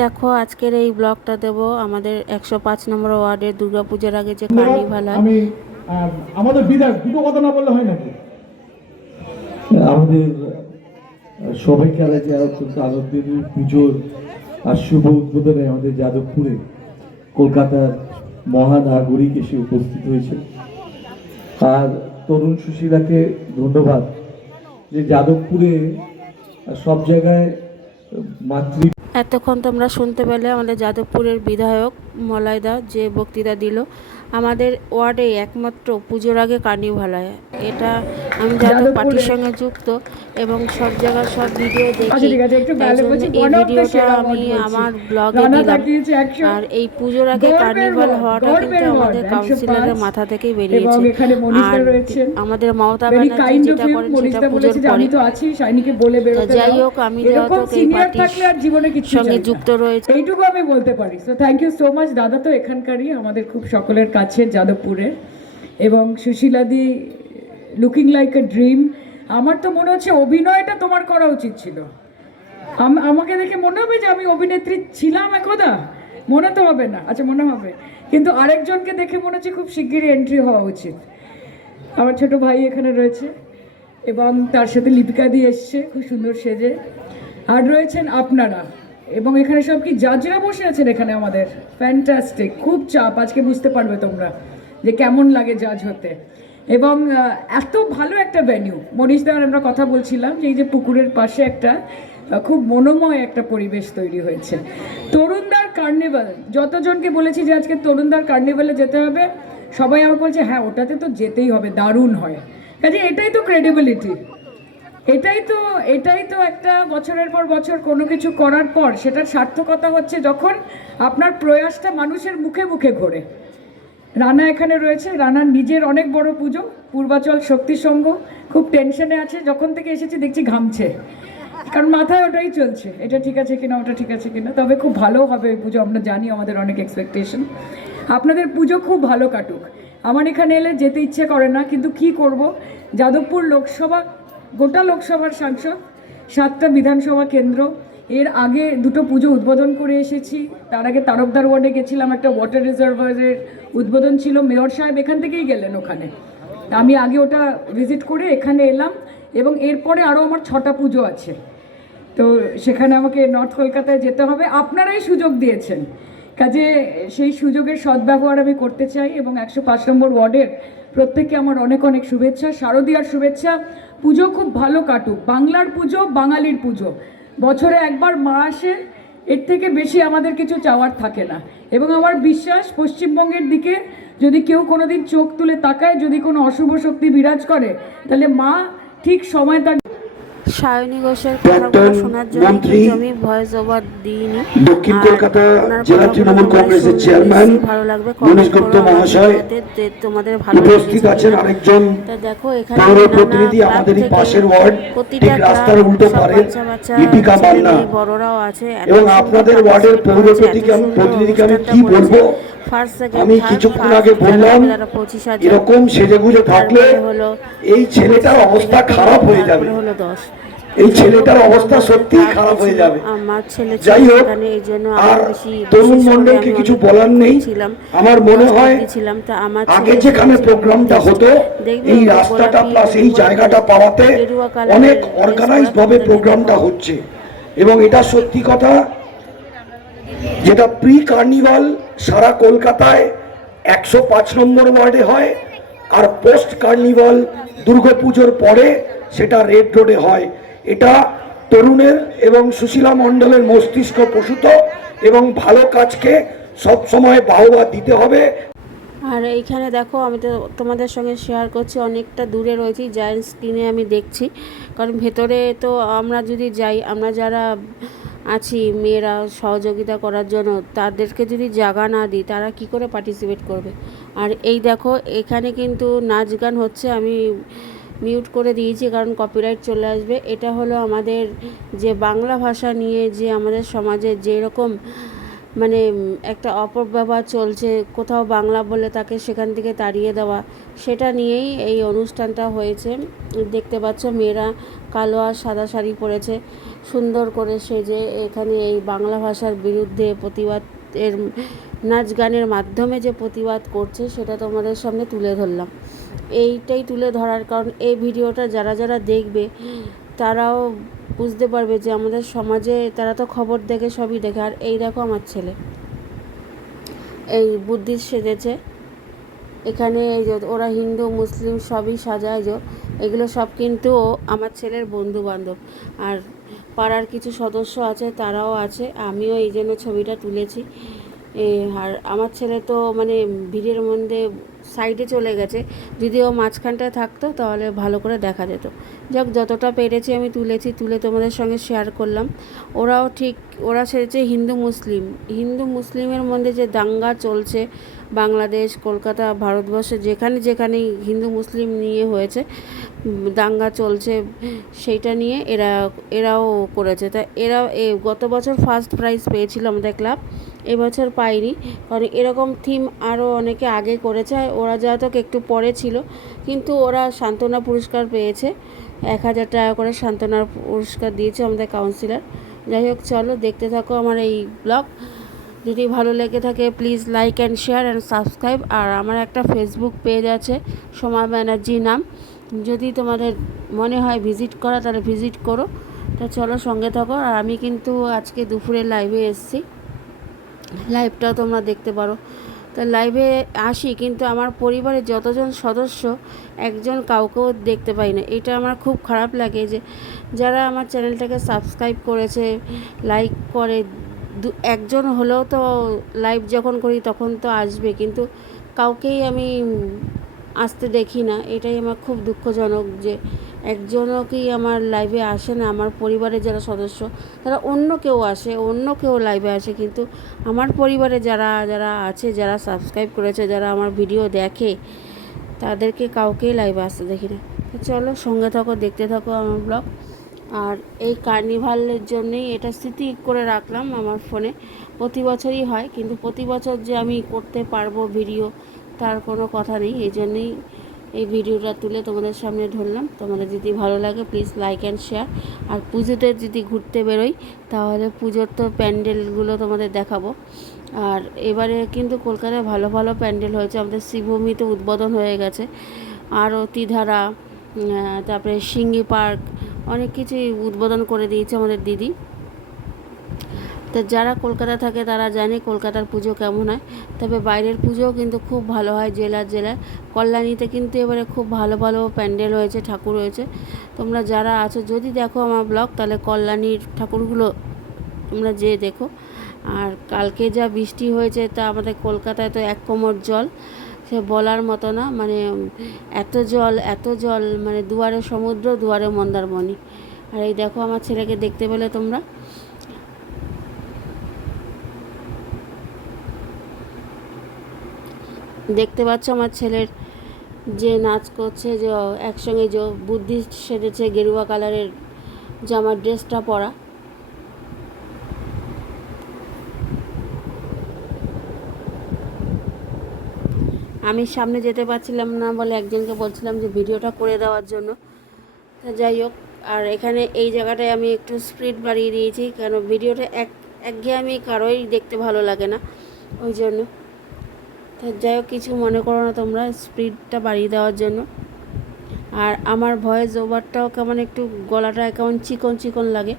দেখো আজকের এই ব্লগটা দেব আমাদের 105 নম্বর ওয়ার্ডের দুর্গাপূজার আগে যে কার্নিভাল হয়। আমি আমাদের বিধায়ক দুটো কথা না বললে হয় নাকি? আমাদের সবাইকে আজকে অত্যন্ত আনন্দের পুজোর আর শুভ উদ্বোধনে আমাদের যাদবপুরে কলকাতার মহানাগরিক এসে উপস্থিত হয়েছে। আর তরুণ সুশীলাকে ধন্যবাদ যে যাদবপুরে সব জায়গায় মাতৃ। এতক্ষণ তোমরা শুনতে পেলে আমাদের যাদবপুরের বিধায়ক মলয়দা যে বক্তৃতা দিল। আমাদের ওয়ার্ডে একমাত্র পুজোর আগে কার্নিভাল হয়। এটা আমি যেহেতু পার্টির সঙ্গে যুক্ত এবং সব জায়গায় সব ভিডিও দেখি, তাই জন্য এই ভিডিওটা আমি আমার ব্লগে দিলাম। আর এই পুজোর আগে কার্নিভাল হওয়াটা কিন্তু আমাদের কাউন্সিলরের মাথা থেকেই বেরিয়েছে। আর আমাদের মমতা ব্যানার্জি যেটা করেন সেটা পুজোর পরে। যাই হোক, আমি যেহেতু এই পার্টির সঙ্গে যুক্ত রয়েছে, এইটুকু আমি বলতে পারি। So thank you so much. দাদা তো এখানকারই, আমাদের খুব সকলের কাছে যাদবপুরের, এবং সুশীলাদি লুকিং লাইক এ ড্রিম। আমার তো মনে হচ্ছে অভিনয়টা তোমার করা উচিত ছিল। আমাকে দেখে মনে হবে যে আমি অভিনেত্রী ছিলাম একদা? মনে তো হবে না। আচ্ছা, মনে হবে, কিন্তু আরেকজনকে দেখে মনে হচ্ছে খুব শিগগিরই এন্ট্রি হওয়া উচিত। আমার ছোট ভাই এখানে রয়েছে এবং তার সাথে লিপিকা দিয়ে এসছে খুব সুন্দর সেজে। আর রয়েছেন আপনারা, এবং এখানে সব কি জাজরা বসে আছেন এখানে আমাদের। ফ্যান্টাস্টিক, খুব চাপ। আজকে বুঝতে পারবে তোমরা যে কেমন লাগে জাজ হতে। এবং এত ভালো একটা ভেন্যু। মনীষ দার আমরা কথা বলছিলাম যে এই যে পুকুরের পাশে একটা খুব মনোময় একটা পরিবেশ তৈরি হয়েছে। তরুণদার কার্নিভাল, যতজনকে বলেছি যে আজকে তরুণদার কার্নিভালে যেতে হবে, সবাই আমাকে বলছে হ্যাঁ ওটাতে তো যেতেই হবে, দারুণ হয়। কাজে এটাই তো ক্রেডিবিলিটি, এটাই তো একটা বছরের পর বছর কোনো কিছু করার পর সেটার সার্থকতা হচ্ছে যখন আপনার প্রয়াসটা মানুষের মুখে মুখে ঘোরে। রানা এখানে রয়েছে, রানার নিজের অনেক বড় পুজো, পূর্বাচল শক্তি সংঘ। খুব টেনশনে আছে, যখন থেকে এসেছি দেখছি ঘামছে, কারণ মাথায় ওটাই চলছে, এটা ঠিক আছে কিনা, ওটা ঠিক আছে কিনা। তবে খুব ভালো হবে এই পুজো, আমরা জানি, আমাদের অনেক এক্সপেকটেশন। আপনাদের পুজো খুব ভালো কাটুক। আমার এখানে এলে যেতে ইচ্ছে করে না, কিন্তু কি করব, যাদবপুর লোকসভা, গোটা লোকসভার সাংসদ, 7টা বিধানসভা কেন্দ্র, এর আগে দুটো পুজো উদ্বোধন করে এসেছি। তার আগে তারকদার ওয়ার্ডে গেছিলাম, একটা ওয়াটার রিজার্ভারের উদ্বোধন ছিল, মেয়র সাহেব এখান থেকেই গেলেন ওখানে। আমি আগে ওটা ভিজিট করে এখানে এলাম, এবং এরপরে আরও আমার 6টা পুজো আছে। তো সেখানে আমাকে নর্থ কলকাতায় যেতে হবে। আপনারাই সুযোগ দিয়েছেন, কাজে সেই সুযোগের সদ্ব্যবহার আমি করতে চাই। এবং 105 নম্বর ওয়ার্ডের প্রত্যেককে আমার অনেক অনেক শুভেচ্ছা, শারদীয়ার শুভেচ্ছা। পুজো খুব ভালো কাটুক, বাংলার পুজো, বাঙালির পুজো। বছরে একবার মা আসে, এর থেকে বেশি আমাদের কিছু চাওয়ার থাকে না। এবং আমার বিশ্বাস পশ্চিমবঙ্গের দিকে যদি কেউ কোনোদিন চোখ তুলে তাকায়, যদি কোনো অশুভ শক্তি বিরাজ করে, তাহলে মা ঠিক সময় তার। সায়নী ঘোষের কথাগুলো শোনার জন্য কিন্তু আমি ভয়েস ওভার দিইনি। দক্ষিণ কলকাতা জেলা তৃণমূল কংগ্রেসের চেয়ারম্যান ভালো লাগবে মনীষ গুপ্ত মহাশয় তোমাদের ভালো উপস্থিত আছেন। আরেকজন দেখো এখানে পৌর প্রতিনিধি আমাদেরই পাশের ওয়ার্ড, ঠিক রাস্তার উল্টো পারে, লিপিকা মান্না। বড়রাও আছে, এবং আপনাদের ওয়ার্ডের পৌর প্রতিনিধিকে আমি কি বলবো, আমি কিছুক্ষণ আগে বললাম এরকম সেজেগুজে থাকলে এই ছেলেটার অবস্থা খারাপ হয়ে যাবে, এই ছেলেটার অবস্থা সত্যিই খারাপ হয়ে যাবে। যাই হোক, আর তরুণ মণ্ডলকে কিছু বলার নেই। আমার মনে হয় আগে যেখানে প্রোগ্রামটা হতো, এই রাস্তাটা প্লাস এই জায়গাটা পাওয়াতে অনেক অর্গানাইজড ভাবে প্রোগ্রামটা হচ্ছে। এবং এটা সত্যি কথা, যেটা প্রি কার্নিভাল সারা কলকাতায় 105 নম্বর ওয়ার্ডে হয়, আর পোস্ট কার্নিভাল দুর্গাপুজোর পরে সেটা রেড রোডে হয়। এটা তরুণের এবং সুশীলা মণ্ডলের মস্তিষ্ক প্রসূত, এবং ভালো কাজকে সব সময় বাহবা দিতে হবে। আর এইখানে দেখো, আমি তো তোমাদের সঙ্গে শেয়ার করছি, অনেকটা দূরে রয়েছি, জায়ান্ট স্ক্রিনে আমি দেখছি। কারণ ভেতরে তো আমরা যদি যাই, আমরা যারা আছি মেয়েরা সহযোগিতা করার জন্য, তাদেরকে যদি জায়গা না দিই, তারা কি করে পার্টিসিপেট করবে। আর এই দেখো এখানে কিন্তু নাচ গান হচ্ছে, আমি মিউট করে দিয়েছি কারণ কপিরাইট চলে আসবে। এটা হলো আমাদের যে বাংলা ভাষা নিয়ে যে আমাদের সমাজে যেরকম মানে একটা অপব্যবহার চলছে, কোথাও বাংলা বলে তাকে সেখান থেকে তাড়িয়ে দেওয়া, সেটা নিয়েই এই অনুষ্ঠানটা হয়েছে। দেখতে পাচ্ছ মেয়েরা কালো আর সাদা শাড়ি পরেছে, সুন্দর করে সেজে এখানে এই বাংলা ভাষার বিরুদ্ধে প্রতিবাদের নাচ গানের মাধ্যমে যে প্রতিবাদ করছে সেটা তোমাদের সামনে তুলে ধরলাম। এইটাই তুলে ধরার কারণ এই ভিডিওটা যারা যারা দেখবে তারাও বুঝতে পারবে যে আমাদের সমাজে, তারা তো খবর দেখে সবই দেখে। আর এই দেখো আমার ছেলে এই বুদ্ধিস্ট সেজেছে, এখানে এই যে ওরা হিন্দু মুসলিম সবই সাজায়, যে এগুলো সব কিন্তু আমার ছেলের বন্ধু বান্ধব, আর পাড়ার কিছু সদস্য আছে তারাও আছে, আমিও এই জন্য ছবিটা তুলেছি। আর আমার ছেলে তো মানে ভিড়ের মধ্যে সাইডে চলে গেছে, যদি ও মাঝখানটায় থাকতো তাহলে ভালো করে দেখা যেত। যাক, যতটা পেরেছি আমি তুলেছি, তুলে তোমাদের সঙ্গে শেয়ার করলাম। ওরাও ঠিক, ওরা সেরেছে হিন্দু মুসলিম, হিন্দু মুসলিমের মধ্যে যে দাঙ্গা চলছে বাংলাদেশ, কলকাতা, ভারতবর্ষে যেখানে যেখানেই হিন্দু মুসলিম নিয়ে হয়েছে দাঙ্গা চলছে, সেইটা নিয়ে এরাও করেছে। তা এরাও গত বছর ফার্স্ট প্রাইজ পেয়েছিল আমাদের ক্লাব, এবছর পাইনি, কারণ এরকম থিম আরও অনেকে আগে করেছে, ওরা যাতে একটু পরে ছিল, কিন্তু ওরা সান্ত্বনা পুরস্কার পেয়েছে, 1000 টাকা করে সান্ত্বনার পুরস্কার দিয়েছে আমাদের কাউন্সিলর। যাই হোক, চলো দেখতে থাকো আমার এই ব্লগ। যদি ভালো লেগে থাকে please like and share and subscribe. আর আমার একটা ফেসবুক পেজ আছে সোমা ব্যানার্জি নাম, যদি তোমাদের মনে হয় ভিজিট করা তাহলে ভিজিট করো। তা চলো সঙ্গে থাকো। আর আমি কিন্তু আজকে দুপুরে লাইভে এসেছি, লাইভটাও তোমরা দেখতে পারো। তো লাইভে আসি, কিন্তু আমার পরিবারের যতজন সদস্য একজন কাউকেও দেখতে পাই না, এটা আমার খুব খারাপ লাগে। যে যারা আমার চ্যানেলটাকে সাবস্ক্রাইব করেছে, লাইক করে, একজন হলেও তো লাইভ যখন করি তখন তো আসবে, কিন্তু কাউকেই আমি আসতে দেখি না, এটাই আমার খুব দুঃখজনক যে একজনও কি আমার লাইভে আসে না। আমার পরিবারের যারা সদস্য তারা অন্য কেউ আসে, অন্য কেউ লাইভে আসে, কিন্তু আমার পরিবারে যারা যারা আছে, যারা সাবস্ক্রাইব করেছে, যারা আমার ভিডিও দেখে, তাদেরকে কাউকেই লাইভে আসতে দেখি না। চলো সঙ্গে থাকো, দেখতে থাকো আমার ব্লগ। আর এই কার্নিভালের জন্যেই এটা স্মৃতি করে রাখলাম আমার ফোনে, প্রতি বছরই হয়, কিন্তু প্রতি বছর যে আমি করতে পারবো ভিডিও তার কোনো কথা নেই, এই জন্যেই এই ভিডিওটা তুলে তোমাদের সামনে ধরলাম। তোমাদের যদি ভালো লাগে প্লিজ লাইক অ্যান্ড শেয়ার। আর পুজোতে যদি ঘুরতে বেরোই তাহলে পুজোর তো প্যান্ডেলগুলো তোমাদের দেখাবো। আর এবারে কিন্তু কলকাতায় ভালো ভালো প্যান্ডেল হয়েছে, আমাদের শিবভূমিতে উদ্বোধন হয়ে গেছে, আর অতিধারা, তারপরে সিঙ্গি পার্ক, অনেক কিছুই উদ্বোধন করে দিয়েছে আমাদের দিদি। তো যারা কলকাতা থাকে তারা জানে কলকাতার পুজো কেমন হয়, তবে বাইরের পুজোও কিন্তু খুব ভালো হয় জেলায়। কল্যাণীতে কিন্তু এবারে খুব ভালো ভালো প্যান্ডেল হয়েছে, ঠাকুর হয়েছে। তোমরা যারা আছো যদি দেখো আমার ব্লগ, তাহলে কল্যাণীর ঠাকুরগুলো তোমরা যেয়ে দেখো। আর কালকে যা বৃষ্টি হয়েছে, তা আমাদের কলকাতায় তো 1 কোমর জল, সে বলার মতো না, মানে এত জল এত জল, মানে দুয়ারে সমুদ্র দুয়ারে মন্দারমণি। আর এই দেখো আমার ছেলেকে দেখতে পেলে তোমরা, দেখতে পাচ্ছ আমার ছেলের যে নাচ করছে, যে একসঙ্গে যে বুদ্ধিস্ট সেজেছে, গেরুয়া কালারের জামার ড্রেসটা পরা। আমি সামনে যেতে পারছিলাম না বলে একজনকে বলছিলাম যে ভিডিওটা করে দেওয়ার জন্য। যাই হোক, আর এখানে এই জায়গাটায় আমি একটু স্পিড বাড়িয়ে দিয়েছি, কেন ভিডিওটা একঘেয়েমি কারোই দেখতে ভালো লাগে না, ওই জন্য। তা যাই হোক, কিছু মনে করো না তোমরা, স্পিডটা বাড়িয়ে দেওয়ার জন্য। আর আমার ভয়েস ওভারটাও কেমন একটু, গলাটা কেমন চিকন চিকন লাগে,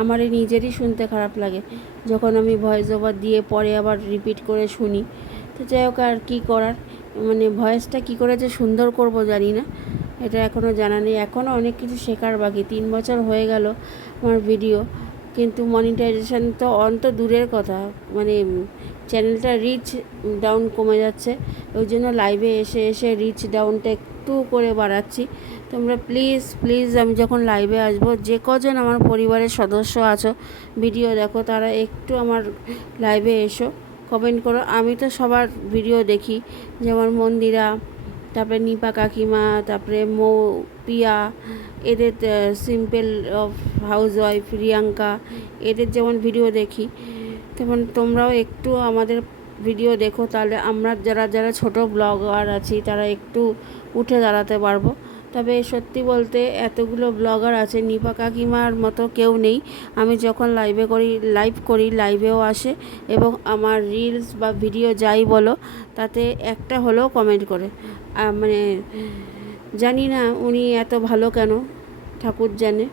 আমারই নিজেরই শুনতে খারাপ লাগে যখন আমি ভয়েস ওভার দিয়ে পরে আবার রিপিট করে শুনি। তো যাই হোক, আর কী করার, মানে ভয়েসটা কী করে যে সুন্দর করব জানি না, এটা এখনও জানা নেই, এখনও অনেক কিছু শেখার বাকি। 3 বছর হয়ে গেল আমার ভিডিও, কিন্তু মনিটাইজেশন তো অন্ত দূরের কথা, মানে চ্যানেলটা রিচ ডাউন কমে যাচ্ছে, ওই জন্য লাইভে এসে এসে রিচ ডাউনটা একটু করে বাড়াচ্ছি। তোমরা প্লিজ প্লিজ আমি যখন লাইভে আসবো, যে কজন আমার পরিবারের সদস্য আছো ভিডিও দেখো, তারা একটু আমার লাইভে এসো, কমেন্ট করো। আমি তো সবার ভিডিও দেখি, যেমন মন্দিরা, তারপরে নিপা কাকিমা, তারপরে মৌ, পিয়া, এদের simple of house wife, Priyanka, এদের যেমন ভিডিও দেখি, তেমন তোমরাও একটু আমাদের ভিডিও দেখো, তাহলে আমরা যারা যারা ছোট ব্লগার আছি তারা একটু উঠে দাঁড়াতে পারবো। তবে সত্যি বলতে এতগুলো ব্লগার আছে, নিপা কাকিমার মতো কেউ নেই। আমি যখন লাইভ করি লাইভেও আসে এবং আমার রিলস বা ভিডিও যাই বলো তাতে একটা হলেও কমেন্ট করে। মানে জানি না উনি এত ভালো কেন, ঠাকুর জানে।